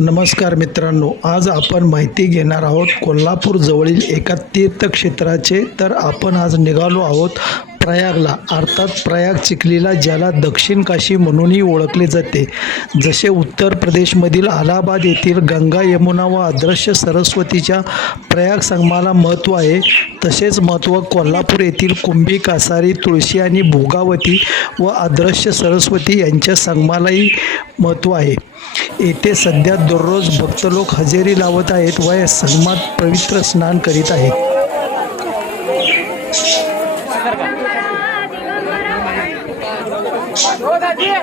नमस्कार मित्रांनो आज आपण माहिती घेणार आहोत कोल्हापूर जवळील एका तीर्थक्षेत्राचे. तर आपण आज निघालो आहोत प्रयागला. अर्थात प्रयाग चिखलीला ज्याला दक्षिण काशी म्हणूनही ओळखले जाते. जसे उत्तर प्रदेशमधील अलाहाबाद येथील गंगा यमुना व अदृश्य सरस्वतीच्या प्रयाग संगमाला महत्त्व आहे तसेच महत्त्व कोल्हापूर येथील कुंभी कासारी तुळशी आणि भोगावती व अदृश्य सरस्वती यांच्या संगमालाही महत्त्व आहे. येथे सध्या दररोज भक्त लोक हजेरी लावत आहेत व या संगमात पवित्र स्नान करीत आहेत. Yeah,